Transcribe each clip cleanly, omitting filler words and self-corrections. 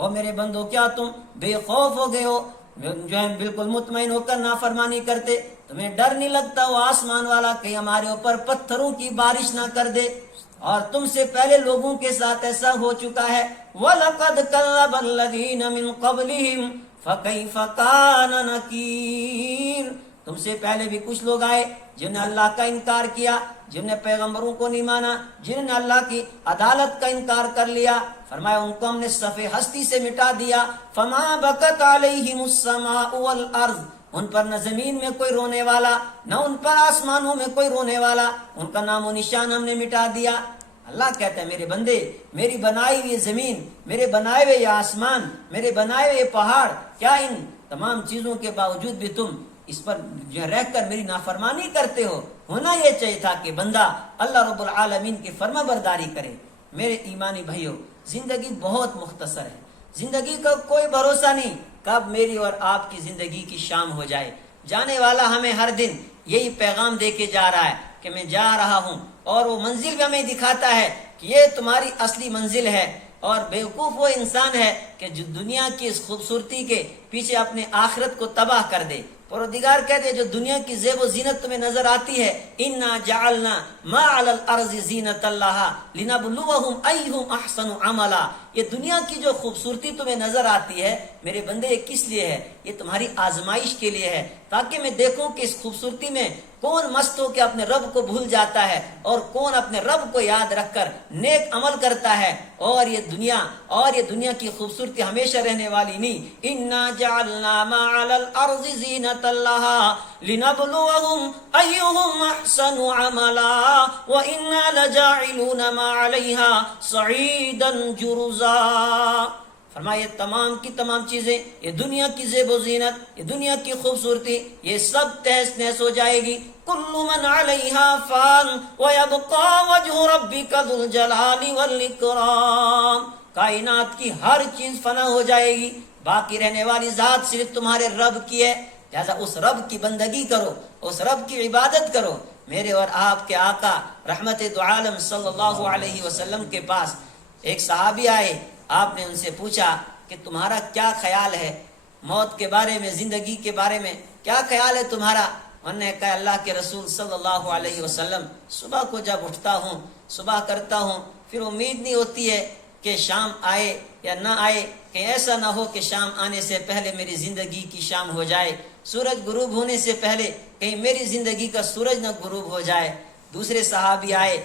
او میرے بندو کیا تم بے خوف ہو گئے ہو جو ہے بالکل مطمئن ہو کر نافرمانی کرتے؟ تمہیں ڈر نہیں لگتا وہ آسمان والا کہیں ہمارے اوپر پتھروں کی بارش نہ کر دے؟ اور تم سے پہلے لوگوں کے ساتھ ایسا ہو چکا ہے. وَلَقَدْ كَذَّبَ الَّذِينَ مِن قَبْلِهِمْ فَكَيْفَ كَانَ نَكِيرٌ. تم سے پہلے بھی کچھ لوگ آئے جنہوں نے اللہ کا انکار کیا، جنہوں نے پیغمبروں کو نہیں مانا، جنہوں نے اللہ کی عدالت کا انکار کر لیا. فرمایا ان کو ہم نے صفحے ہستی سے مٹا دیا. فَمَا بَكَتْ عَلَيْهِمُ السَّمَاءُ وَالْأَرْضُ. ان پر نہ زمین میں کوئی رونے والا، نہ ان پر آسمانوں میں کوئی رونے والا، ان کا نام و نشان ہم نے مٹا دیا. اللہ کہتا ہے میرے بندے، میری بنائی ہوئی زمین، میرے بنائے ہوئے یہ آسمان، میرے بنائے ہوئے پہاڑ، کیا ان تمام چیزوں کے باوجود بھی تم اس پر جو رہ کر میری نافرمانی کرتے ہو؟ ہونا یہ چاہیے تھا کہ بندہ اللہ رب العالمین کی فرما برداری کرے. میرے ایمانی بھائیو، زندگی بہت مختصر ہے، زندگی کا کوئی بھروسہ نہیں کب میری اور آپ کی زندگی کی شام ہو جائے. جانے والا ہمیں ہر دن یہی پیغام دے کے جا رہا ہے کہ میں جا رہا ہوں، اور وہ منزل بھی ہمیں دکھاتا ہے کہ یہ تمہاری اصلی منزل ہے. اور بیوقوف وہ انسان ہے کہ جو دنیا کی اس خوبصورتی کے پیچھے اپنے آخرت کو تباہ کر دے. پروردگار کہتے ہیں جو دنیا کی زیب و زینت تمہیں نظر آتی ہے، انا جعلنا ما علی الارض زینت اللہ لنبلوہم ایہم احسن عملا. یہ دنیا کی جو خوبصورتی تمہیں نظر آتی ہے میرے بندے، یہ کس لیے ہے؟ یہ تمہاری آزمائش کے لیے ہے، تاکہ میں دیکھوں کہ اس خوبصورتی میں کون مست ہو کے اپنے رب کو بھول جاتا ہے اور کون اپنے رب کو یاد رکھ کر نیک عمل کرتا ہے. اور یہ دنیا کی خوبصورتی ہمیشہ رہنے والی نہیں. انا جعلنا ما علی الارض زینت اللہ لنبلوہم ایہم احسن عملا وانا لجاعلون ما علیہا صعیدا جرزا. فرمایا تمام کی تمام چیزیں، یہ دنیا کی زیب و زینت، یہ دنیا کی خوبصورتی، یہ سب تہس نہس ہو جائے گی. کل من علیہا فان ویبقى وجہ ربک ذو الجلال والاکرام. کائنات کی ہر چیز فنا ہو جائے گی، باقی رہنے والی ذات صرف تمہارے رب کی ہے. لہذا اس رب کی بندگی کرو، اس رب کی عبادت کرو. میرے اور آپ کے آقا رحمت دو عالم صلی اللہ علیہ وسلم کے پاس ایک صحابی آئے. آپ نے ان سے پوچھا کہ تمہارا کیا خیال ہے موت کے بارے میں، زندگی کے بارے میں کیا خیال ہے تمہارا؟ انہوں نے کہا اللہ کے رسول صلی اللہ علیہ وسلم، صبح کو جب اٹھتا ہوں، صبح کرتا ہوں، پھر امید نہیں ہوتی ہے کہ شام آئے یا نہ آئے، کہ ایسا نہ ہو کہ شام آنے سے پہلے میری زندگی کی شام ہو جائے، سورج غروب ہونے سے پہلے کہیں میری زندگی کا سورج نہ غروب ہو جائے. دوسرے صحابی آئے،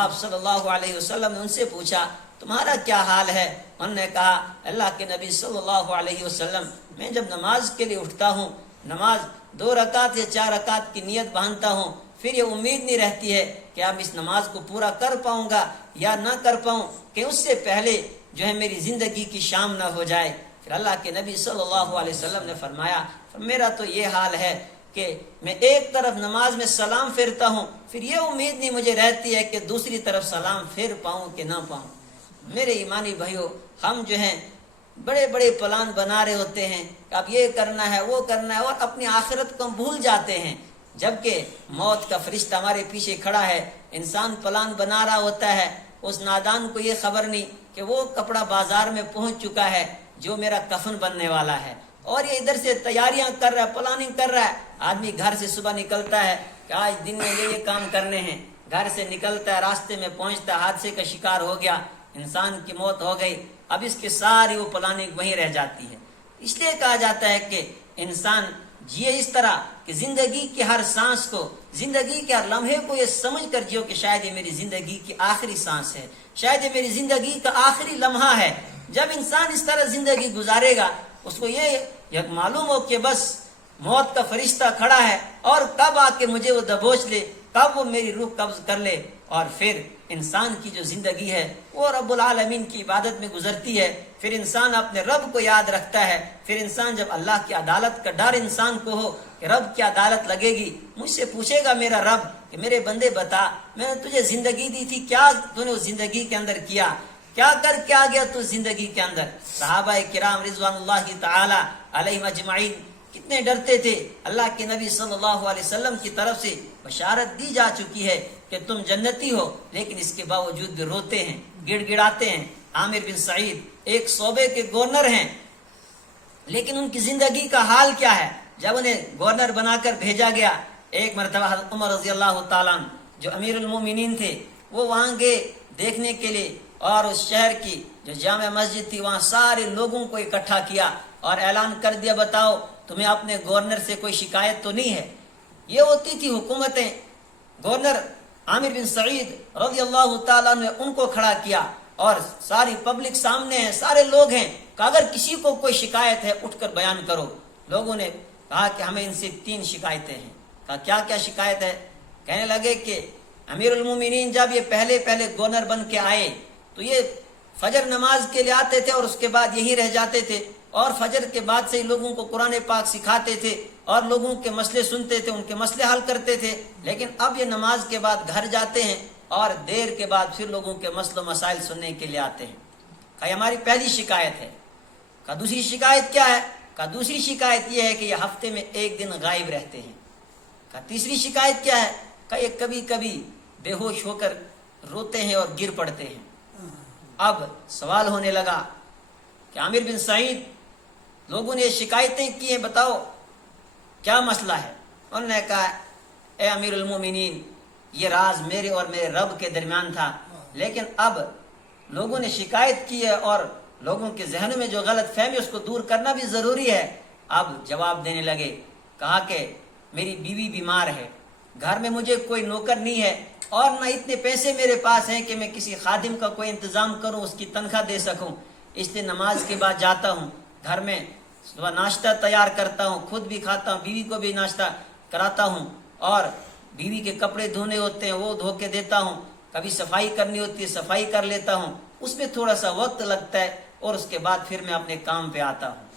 آپ صلی اللہ علیہ وسلم نے ان سے پوچھا تمہارا کیا حال ہے؟ انہوں نے کہا اللہ کے نبی صلی اللہ علیہ وسلم، میں جب نماز کے لیے اٹھتا ہوں، نماز 2 رکعت یا 4 رکعت کی نیت باندھتا ہوں، پھر یہ امید نہیں رہتی ہے کہ اب اس نماز کو پورا کر پاؤں گا یا نہ کر پاؤں، کہ اس سے پہلے جو ہے میری زندگی کی شام نہ ہو جائے. پھر اللہ کے نبی صلی اللہ علیہ وسلم نے فرمایا میرا تو یہ حال ہے کہ میں ایک طرف نماز میں سلام پھیرتا ہوں، پھر یہ امید نہیں مجھے رہتی ہے کہ دوسری طرف سلام پھیر پاؤں کہ نہ پاؤں. میرے ایمانی بھائیو، ہم جو ہیں بڑے بڑے پلان بنا رہے ہوتے ہیں کہ اب یہ کرنا ہے وہ کرنا ہے، اور اپنی آخرت کو ہم بھول جاتے ہیں، جبکہ موت کا فرشتہ ہمارے پیچھے کھڑا ہے. انسان پلان بنا رہا ہوتا ہے، اس نادان کو یہ خبر نہیں کہ وہ کپڑا بازار میں پہنچ چکا ہے جو میرا کفن بننے والا ہے، اور یہ ادھر سے تیاریاں کر رہا ہے، پلاننگ کر رہا ہے. آدمی گھر سے صبح نکلتا ہے کہ آج دن میں یہ کام کرنے ہیں، گھر سے نکلتا ہے، راستے میں پہنچتا ہے، حادثے کا شکار ہو گیا، انسان کی موت ہو گئی. اب اس کی ساری وہ پلاننگ وہیں رہ جاتی ہے. اس لیے کہا جاتا ہے کہ انسان جیے اس طرح کہ زندگی کی ہر سانس کو، زندگی کے ہر لمحے کو یہ سمجھ کر جیو کہ شاید یہ میری زندگی کی آخری سانس ہے، شاید یہ میری زندگی کا آخری لمحہ ہے. جب انسان اس طرح زندگی گزارے گا، اس کو یہ معلوم ہو کہ بس موت کا فرشتہ کھڑا ہے اور کب آ کے مجھے وہ دبوچ لے، کب وہ میری روح قبض کر لے. اور پھر انسان کی جو زندگی ہے وہ رب العالمین کی عبادت میں گزرتی ہے. پھر انسان اپنے رب کو یاد رکھتا ہے. پھر انسان جب اللہ کی عدالت کا ڈر انسان کو ہو کہ رب کی عدالت لگے گی، مجھ سے پوچھے گا میرا رب کہ میرے بندے بتا، میں نے تجھے زندگی دی تھی، کیا تو نے اس زندگی کے اندر کیا، کیا کر کے آ گیا تو زندگی کے اندر. صحابہ کرام رضوان اللہ تعالی علیہم اجمعین کتنے ڈرتے تھے. اللہ کے نبی صلی اللہ علیہ وسلم کی طرف سے بشارت دی جا چکی ہے کہ تم جنتی ہو، لیکن اس کے باوجود بھی روتے ہیں، گڑ گڑاتے ہیں. عامر بن سعید ایک صوبے کے گورنر ہیں، لیکن ان کی زندگی کا حال کیا ہے؟ جب انہیں گورنر بنا کر بھیجا گیا، ایک مرتبہ حضرت عمر رضی اللہ تعالیٰ عنہ جو امیر المومنین تھے وہ وہاں گئے دیکھنے کے لیے، اور اس شہر کی جو جامع مسجد تھی وہاں سارے لوگوں کو اکٹھا کیا اور اعلان کر دیا، بتاؤ تمہیں اپنے گورنر سے کوئی شکایت تو نہیں ہے؟ یہ ہوتی تھی حکومتیں۔ گورنر عامر بن سعید رضی اللہ تعالیٰ نے ان کو کھڑا کیا اور ساری پبلک سامنے ہے، سارے لوگ ہیں کہ اگر کسی کو کوئی شکایت ہے اٹھ کر بیان کرو۔ لوگوں نے کہا کہ ہمیں ان سے 3 شکایتیں ہیں۔ کہا کیا کیا شکایت ہے؟ کہنے لگے کہ امیر المومنین جب یہ پہلے گورنر بن کے آئے تو یہ فجر نماز کے لیے آتے تھے اور اس کے بعد یہی رہ جاتے تھے، اور فجر کے بعد سے ہی لوگوں کو قرآن پاک سکھاتے تھے اور لوگوں کے مسئلے سنتے تھے، ان کے مسئلے حل کرتے تھے، لیکن اب یہ نماز کے بعد گھر جاتے ہیں اور دیر کے بعد پھر لوگوں کے مسئلے و مسائل سننے کے لیے آتے ہیں۔ کہا یہ ہماری پہلی شکایت ہے۔ کہا دوسری شکایت کیا ہے؟ کہا دوسری شکایت یہ ہے کہ یہ ہفتے میں 1 دن غائب رہتے ہیں۔ کہا تیسری شکایت کیا ہے؟ کہا یہ کبھی کبھی بے ہوش ہو کر روتے ہیں اور گر پڑتے ہیں۔ اب سوال ہونے لگا کہ عامر بن سعید، لوگوں نے یہ شکایتیں کی ہیں، بتاؤ کیا مسئلہ ہے؟ انہوں نے کہا اے امیر المومنین، یہ راز میرے اور میرے رب کے درمیان تھا، لیکن اب لوگوں نے شکایت کی ہے اور لوگوں کے ذہنوں میں جو غلط فہمی اس کو دور کرنا بھی ضروری ہے۔ اب جواب دینے لگے، کہا کہ میری بیوی بیمار ہے، گھر میں مجھے کوئی نوکر نہیں ہے، اور نہ اتنے پیسے میرے پاس ہیں کہ میں کسی خادم کا کوئی انتظام کروں، اس کی تنخواہ دے سکوں، اس لیے نماز کے بعد جاتا ہوں، گھر میں صبح ناشتہ تیار کرتا ہوں، خود بھی کھاتا ہوں، بیوی کو بھی ناشتہ کراتا ہوں، اور بیوی کے کپڑے دھونے ہوتے ہیں وہ دھو کے دیتا ہوں، کبھی صفائی کرنی ہوتی ہے صفائی کر لیتا ہوں، اس میں تھوڑا سا وقت لگتا ہے، اور اس کے بعد پھر میں اپنے کام پہ آتا ہوں۔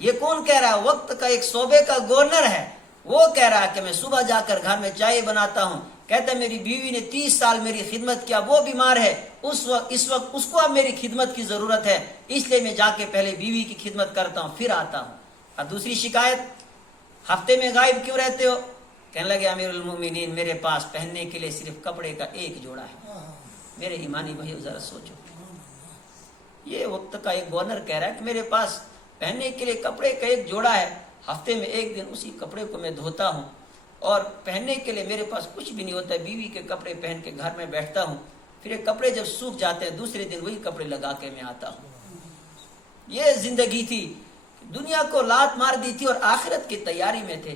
یہ کون کہہ رہا ہے؟ وقت کا ایک صوبے کا گورنر ہے، وہ کہہ رہا ہے کہ میں صبح جا کر گھر میں چائے بناتا ہوں، کہتا ہے میری بیوی نے 30 سال میری خدمت کیا، وہ بیمار ہے، اس وقت اس کو اب میری خدمت کی ضرورت ہے، اس لیے میں جا کے پہلے بیوی کی خدمت کرتا ہوں پھر آتا ہوں۔ اور دوسری شکایت، ہفتے میں غائب کیوں رہتے ہو؟ کہنے لگے امیر المومنین میرے پاس پہننے کے لیے صرف کپڑے کا 1 جوڑا ہے۔ میرے ایمانی بھائیو ذرا سوچو، یہ وقت کا ایک گورنر کہہ رہا ہے کہ میرے پاس پہننے کے لیے کپڑے کا 1 جوڑا ہے، ہفتے میں 1 دن اسی کپڑے کو میں دھوتا ہوں، اور پہننے کے لیے میرے پاس کچھ بھی نہیں ہوتا ہے، بیوی کے کپڑے پہن کے گھر میں بیٹھتا ہوں، پھر یہ کپڑے جب سوکھ جاتے ہیں دوسرے دن وہی کپڑے لگا کے میں آتا ہوں۔ یہ زندگی تھی، دنیا کو لات مار دی تھی اور آخرت کی تیاری میں تھے۔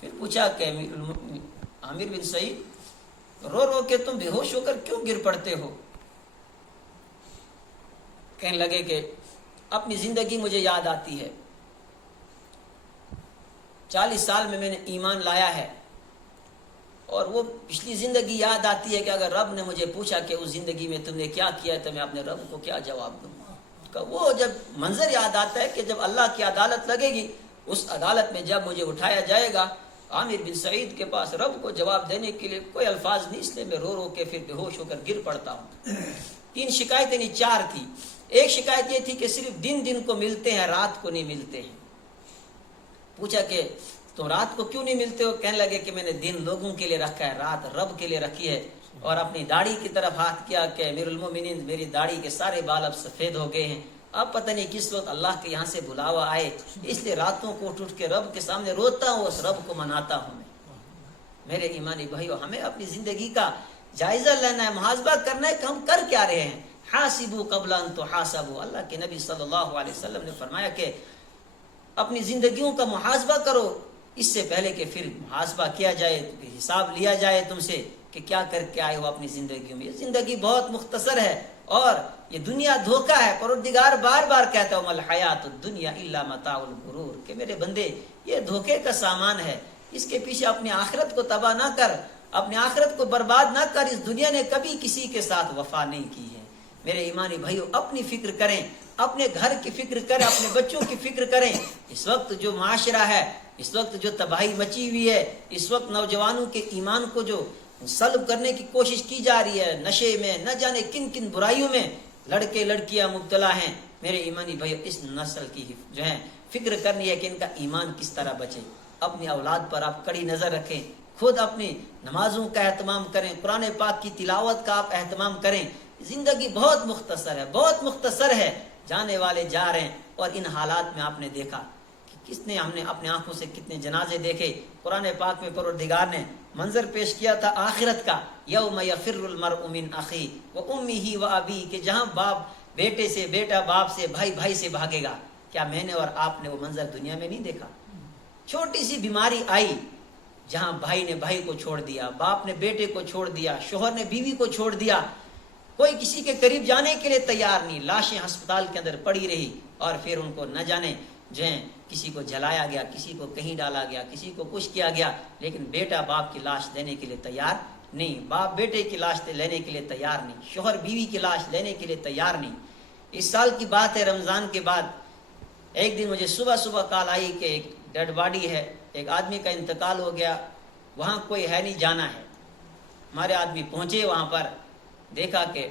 پھر پوچھا کہ عامر بن سعید، رو رو کے تم بے ہوش ہو کر کیوں گر پڑتے ہو؟ کہنے لگے کہ اپنی زندگی مجھے یاد آتی ہے، 40 سال میں نے ایمان لایا ہے، اور وہ پچھلی زندگی یاد آتی ہے کہ اگر رب نے مجھے پوچھا کہ اس زندگی میں تم نے کیا کیا تو میں اپنے رب کو کیا جواب دوں؟ وہ جب منظر یاد آتا ہے کہ جب اللہ کی عدالت لگے گی، اس عدالت میں جب مجھے اٹھایا جائے گا، عامر بن سعید کے پاس رب کو جواب دینے کے لیے کوئی الفاظ نہیں، اس لیے میں رو رو کے پھر بے ہوش ہو کر گر پڑتا ہوں۔ 3 شکایتیں نہیں 4 تھی۔ ایک شکایت یہ تھی کہ صرف دن کو ملتے ہیں، رات کو نہیں ملتے ہیں۔ پوچھا کہ تم رات کو کیوں نہیں ملتے ہو؟ کہنے لگے کہ میں نے دن لوگوں کے لیے رکھا ہے، رات رب کے لیے رکھی ہے، اور اپنی داڑھی کی طرف ہاتھ کیا کہ امیر المومنین میری داڑھی کے سارے بال اب سفید ہو گئے ہیں، اب پتہ نہیں کس وقت اللہ کے یہاں سے بلاوا آئے، اس لیے راتوں کو اٹھ کے رب کے سامنے روتا ہوں، اس رب کو مناتا ہوں میں۔ میرے ایمانی بھائیو، ہمیں اپنی زندگی کا جائزہ لینا ہے، محاسبہ کرنا ہے کہ ہم کر کیا رہے ہیں۔ حاسبوا قبل ان تحاسبوا، اللہ کے نبی صلی اللہ علیہ وسلم نے فرمایا کہ اپنی زندگیوں کا محاسبہ کرو اس سے پہلے کہ پھر محاسبہ کیا جائے، حساب لیا جائے تم سے کہ کیا کر کے آئے ہو اپنی زندگیوں میں۔ یہ زندگی بہت مختصر ہے اور یہ دنیا دھوکہ ہے۔ پروردگار بار بار کہتا ہوں الحیات الدنیا الا متاع الغرور، کہ میرے بندے یہ دھوکے کا سامان ہے، اس کے پیچھے اپنی آخرت کو تباہ نہ کر، اپنی آخرت کو برباد نہ کر۔ اس دنیا نے کبھی کسی کے ساتھ وفا نہیں کی ہے۔ میرے ایمانی بھائیو، اپنی فکر کریں، اپنے گھر کی فکر کریں، اپنے بچوں کی فکر کریں۔ اس وقت جو معاشرہ ہے، اس وقت جو تباہی مچی ہوئی ہے، اس وقت نوجوانوں کے ایمان کو جو سلب کرنے کی کوشش کی جا رہی ہے، نشے میں نہ جانے کن کن برائیوں میں لڑکے لڑکیاں مبتلا ہیں۔ میرے ایمانی بھائیو، اس نسل کی جو ہے فکر کرنی ہے کہ ان کا ایمان کس طرح بچے۔ اپنی اولاد پر آپ کڑی نظر رکھیں، خود اپنی نمازوں کا اہتمام کریں، قرآن پاک کی تلاوت کا آپ اہتمام کریں، زندگی بہت مختصر ہے، بہت مختصر ہے، جانے والے جا رہے ہیں۔ اور ان حالات میں آپ نے دیکھا کہ ہم نے اپنے آنکھوں سے کتنے جنازے دیکھے۔ قرآن پاک میں پروردگار نے منظر پیش کیا تھا آخرت کا، یوم یفر المرء من اخی و امہ و ابی، کہ جہاں باپ بیٹے سے، بیٹا باپ سے، بھائی بھائی سے بھاگے گا۔ کیا میں نے اور آپ نے وہ منظر دنیا میں نہیں دیکھا؟ چھوٹی سی بیماری آئی، جہاں بھائی نے بھائی کو چھوڑ دیا، باپ نے بیٹے کو چھوڑ دیا، شوہر نے بیوی کو چھوڑ دیا، کوئی کسی کے قریب جانے کے لیے تیار نہیں، لاشیں ہسپتال کے اندر پڑی رہی، اور پھر ان کو نہ جانے جو ہے کسی کو جلایا گیا، کسی کو کہیں ڈالا گیا، کسی کو کچھ کیا گیا، لیکن بیٹا باپ کی لاش لینے کے لیے تیار نہیں، باپ بیٹے کی لاش لینے کے لیے تیار نہیں، شوہر بیوی کی لاش لینے کے لیے تیار نہیں۔ اس سال کی بات ہے، رمضان کے بعد ایک دن مجھے صبح کال آئی کہ ایک ڈیڈ باڈی ہے، ایک آدمی کا انتقال ہو گیا، وہاں کوئی ہے نہیں، جانا ہے۔ ہمارے آدمی پہنچے وہاں پر، دیکھا کہ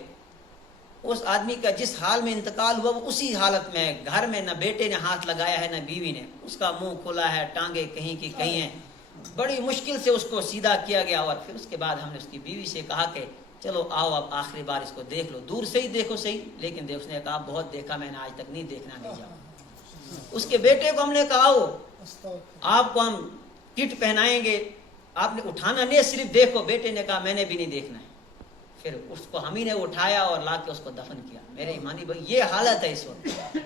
اس آدمی کا جس حال میں انتقال ہوا وہ اسی حالت میں ہے، گھر میں نہ بیٹے نے ہاتھ لگایا ہے نہ بیوی نے، اس کا منہ کھلا ہے، ٹانگیں کہیں کی کہیں ہیں، بڑی مشکل سے اس کو سیدھا کیا گیا۔ اور پھر اس کے بعد ہم نے اس کی بیوی سے کہا کہ چلو آؤ اب آخری بار اس کو دیکھ لو، دور سے ہی دیکھو صحیح، لیکن اس نے کہا بہت دیکھا میں نے، آج تک نہیں دیکھنا، نہیں جاؤں۔ اس کے بیٹے کو ہم نے کہا آؤ آپ کو ہم کٹ پہنائیں گے، آپ نے اٹھانا نہیں، صرف دیکھو۔ بیٹے نے کہا میں نے بھی نہیں دیکھنا ہے۔ پھر اس کو ہم ہی نے اٹھایا اور لا کے اس کو دفن کیا۔ میرے ایمانی بھائی، یہ حالت ہے اس وقت،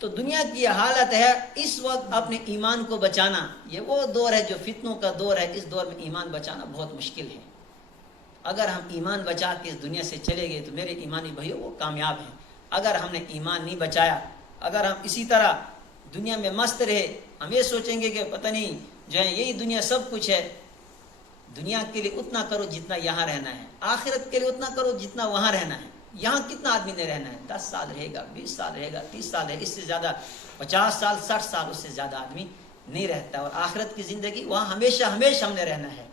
تو دنیا کی یہ حالت ہے اس وقت۔ اپنے ایمان کو بچانا، یہ وہ دور ہے جو فتنوں کا دور ہے، اس دور میں ایمان بچانا بہت مشکل ہے۔ اگر ہم ایمان بچا کے اس دنیا سے چلے گئے تو میرے ایمانی بھائیو وہ کامیاب ہیں۔ اگر ہم نے ایمان نہیں بچایا، اگر ہم اسی طرح دنیا میں مست رہے، ہم یہ سوچیں گے کہ پتہ نہیں جو ہے یہی دنیا سب کچھ ہے۔ دنیا کے لیے اتنا کرو جتنا یہاں رہنا ہے، آخرت کے لیے اتنا کرو جتنا وہاں رہنا ہے۔ یہاں کتنا آدمی نے رہنا ہے؟ 10 سال رہے گا، 20 سال رہے گا، 30 سال ہے، اس سے زیادہ 50 سال 60 سال، اس سے زیادہ آدمی نہیں رہتا۔ اور آخرت کی زندگی وہاں ہمیشہ ہم نے رہنا ہے،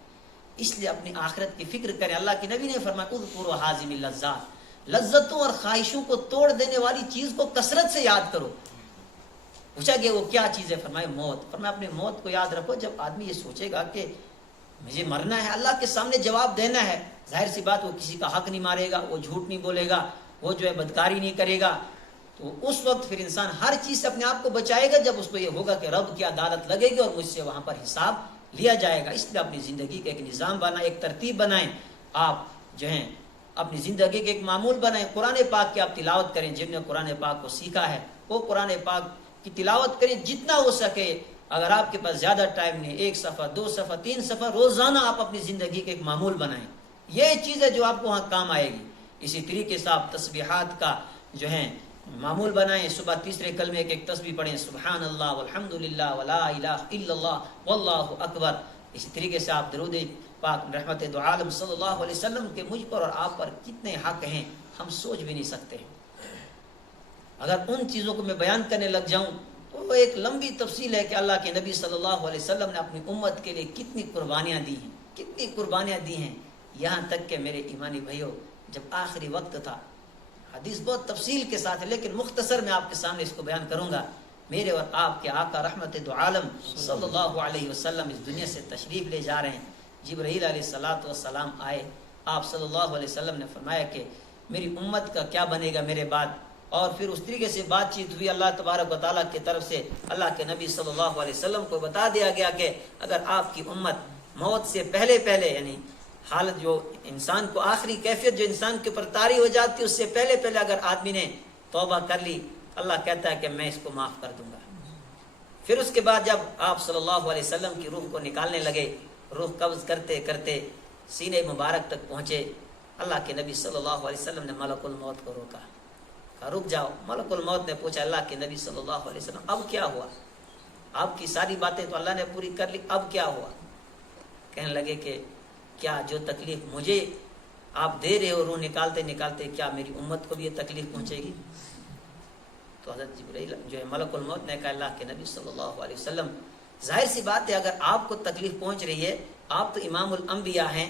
اس لیے اپنی آخرت کی فکر کریں۔ اللہ کے نبی نے فرمایا اذکروا حازم اللذات، لذتوں اور خواہشوں کو توڑ دینے والی چیز کو کثرت سے یاد کرو۔ پوچھا کہ وہ کیا چیز ہے؟ فرمایا موت۔ فرمایا اپنی موت کو یاد رکھو۔ جب آدمی یہ سوچے گا کہ مجھے مرنا ہے، اللہ کے سامنے جواب دینا ہے، ظاہر سی بات وہ کسی کا حق نہیں مارے گا، وہ جھوٹ نہیں بولے گا، وہ جو ہے بدکاری نہیں کرے گا، تو اس وقت پھر انسان ہر چیز سے اپنے آپ کو بچائے گا جب اس کو یہ ہوگا کہ رب کی عدالت لگے گی اور مجھ سے وہاں پر حساب لیا جائے گا۔ اس لیے اپنی زندگی کا ایک نظام بنائیں، ایک ترتیب بنائیں، آپ جو ہیں اپنی زندگی کے ایک معمول بنائیں۔ قرآن پاک کی آپ تلاوت کریں، جن نے قرآن پاک کو سیکھا ہے وہ قرآن پاک کی تلاوت کریں جتنا ہو سکے۔ اگر آپ کے پاس زیادہ ٹائم نہیں، 1 صفحہ 2 صفحہ 3 صفحہ روزانہ آپ اپنی زندگی کے ایک معمول بنائیں، یہ چیز ہے جو آپ کو وہاں کام آئے گی۔ اسی طریقے سے آپ تسبیحات کا جو ہے معمول بنائیں، صبح تیسرے کلمے کے ایک تسبیح پڑھیں، سبحان اللہ والحمد للہ ولا الہ الا اللہ واللہ اکبر۔ اسی طریقے سے آپ درود پاک رحمت دو عالم صلی اللہ علیہ وسلم کے مجھ پر اور آپ پر کتنے حق ہیں ہم سوچ بھی نہیں سکتے۔ اگر ان چیزوں کو میں بیان کرنے لگ جاؤں تو وہ ایک لمبی تفصیل ہے کہ اللہ کے نبی صلی اللہ علیہ وسلم نے اپنی امت کے لیے کتنی قربانیاں دی ہیں، کتنی قربانیاں دی ہیں۔ یہاں تک کہ میرے ایمانی بھائیوں، جب آخری وقت تھا، حدیث بہت تفصیل کے ساتھ ہے لیکن مختصر میں آپ کے سامنے اس کو بیان کروں گا۔ میرے اور آپ کے آقا رحمت دو عالم صلی اللہ علیہ وسلم اس دنیا سے تشریف لے جا رہے ہیں۔ جبرائیل علیہ السلام آئے، آپ صلی اللہ علیہ وسلم نے فرمایا کہ میری امت کا کیا بنے گا میرے بعد، اور پھر اس طریقے سے بات چیت ہوئی۔ اللہ تبارک و تعالیٰ کی طرف سے اللہ کے نبی صلی اللہ علیہ وسلم کو بتا دیا گیا کہ اگر آپ کی امت موت سے پہلے یعنی حالت جو انسان کو آخری کیفیت جو انسان کے اوپر طاری ہو جاتی ہے، اس سے پہلے اگر آدمی نے توبہ کر لی، اللہ کہتا ہے کہ میں اس کو معاف کر دوں گا۔ پھر اس کے بعد جب آپ صلی اللہ علیہ وسلم کی روح کو نکالنے لگے، روح قبض کرتے کرتے سینے مبارک تک پہنچے، اللہ کے نبی صلی اللہ علیہ وسلم نے ملک الموت کو روکا، کہا رک جاؤ۔ ملک الموت نے پوچھا اللہ کے نبی صلی اللہ علیہ وسلم اب کیا ہوا؟ آپ کی ساری باتیں تو اللہ نے پوری کر لی، اب کیا ہوا؟ کہنے لگے کہ کیا جو تکلیف مجھے آپ دے رہے ہو روح نکالتے نکالتے، کیا میری امت کو بھی یہ تکلیف پہنچے گی؟ تو حضرت جبرائیل جو ہے ملک الموت نے کہا اللہ کے نبی صلی اللہ علیہ وسلم ظاہر سی بات ہے، اگر آپ کو تکلیف پہنچ رہی ہے، آپ تو امام الانبیاء ہیں،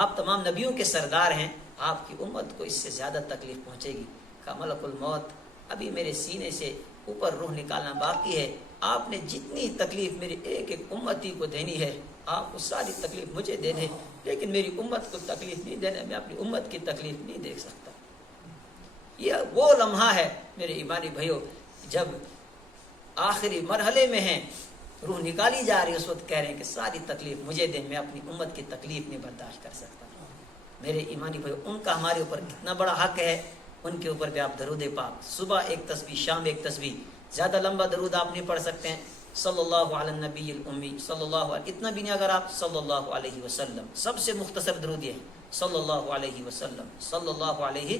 آپ تمام نبیوں کے سردار ہیں، آپ کی امت کو اس سے زیادہ تکلیف پہنچے گی۔ کہا ملک الموت ابھی میرے سینے سے اوپر روح نکالنا باقی ہے، آپ نے جتنی تکلیف میری ایک ایک امتی کو دینی ہے، آپ کو ساری تکلیف مجھے دے دیں، لیکن میری امت کو تکلیف نہیں دینا، میں اپنی امت کی تکلیف نہیں دیکھ سکتا۔ یہ وہ لمحہ ہے میرے ایمانی بھائیوں، جب آخری مرحلے میں ہیں، روح نکالی جا رہی ہے، اس وقت کہہ رہے ہیں کہ ساری تکلیف مجھے دیں، میں اپنی امت کی تکلیف نہیں برداشت کر سکتا۔ میرے ایمانی بھائیوں، ان کا ہمارے اوپر کتنا بڑا حق ہے، ان کے اوپر بھی آپ درود پاک، صبح ایک تسبیح، شام ایک تسبیح، زیادہ لمبا درود آپ نہیں پڑھ سکتے ہیں، صلی اللہ علی النبی الامی، صلی اللہ علیہ، اتنا بھی نہیں، اگر آپ صلی اللہ علیہ وسلم، سب سے مختصر درود یہ ہے، صلی اللہ علیہ وسلم، صلی اللہ علیہ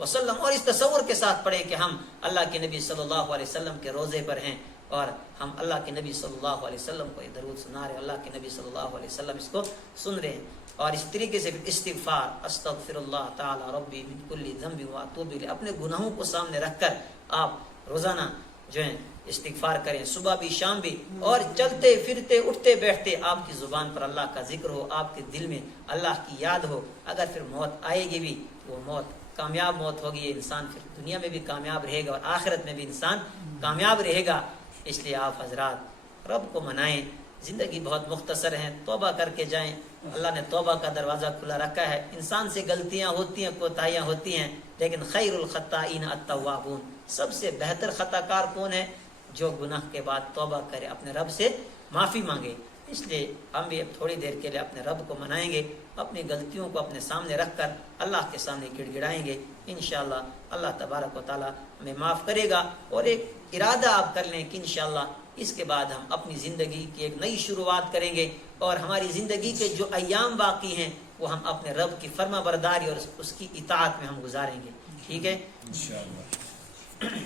وسلم، اور اس تصور کے ساتھ پڑھیں کہ ہم اللہ کے نبی صلی اللہ علیہ وسلم کے روزے پر ہیں، اور ہم اللہ کے نبی صلی اللہ علیہ وسلم کو یہ درود سنا رہے ہیں، اللہ کے نبی صلی اللہ علیہ وسلم اس کو سن رہے ہیں۔ اور اس طریقے سے استغفار، استغفر اللہ تعالی ربی من کل ذنب واتوب الیہ، اپنے گناہوں کو سامنے رکھ کر آپ روزانہ جو ہے استغفار کریں، صبح بھی شام بھی، اور چلتے پھرتے اٹھتے بیٹھتے آپ کی زبان پر اللہ کا ذکر ہو، آپ کے دل میں اللہ کی یاد ہو۔ اگر پھر موت آئے گی بھی، وہ موت کامیاب موت ہوگی، یہ انسان پھر دنیا میں بھی کامیاب رہے گا اور آخرت میں بھی انسان کامیاب رہے گا۔ اس لیے آپ حضرات رب کو منائیں، زندگی بہت مختصر ہے، توبہ کر کے جائیں، اللہ نے توبہ کا دروازہ کھلا رکھا ہے۔ انسان سے غلطیاں ہوتی ہیں، کوتاہیاں ہوتی ہیں، لیکن خیر الخطائین التوابون، سب سے بہتر خطا کار کون ہے؟ جو گناہ کے بعد توبہ کرے، اپنے رب سے معافی مانگے۔ اس لیے ہم بھی اب تھوڑی دیر کے لیے اپنے رب کو منائیں گے، اپنی غلطیوں کو اپنے سامنے رکھ کر اللہ کے سامنے گڑ گڑائیں گے، انشاءاللہ اللہ تبارک و تعالی ہمیں معاف کرے گا۔ اور ایک ارادہ آپ کر لیں کہ انشاءاللہ اس کے بعد ہم اپنی زندگی کی ایک نئی شروعات کریں گے، اور ہماری زندگی کے جو ایام باقی ہیں وہ ہم اپنے رب کی فرما برداری اور اس کی اطاعت میں ہم گزاریں گے، ٹھیک ہے؟ انشاءاللہ۔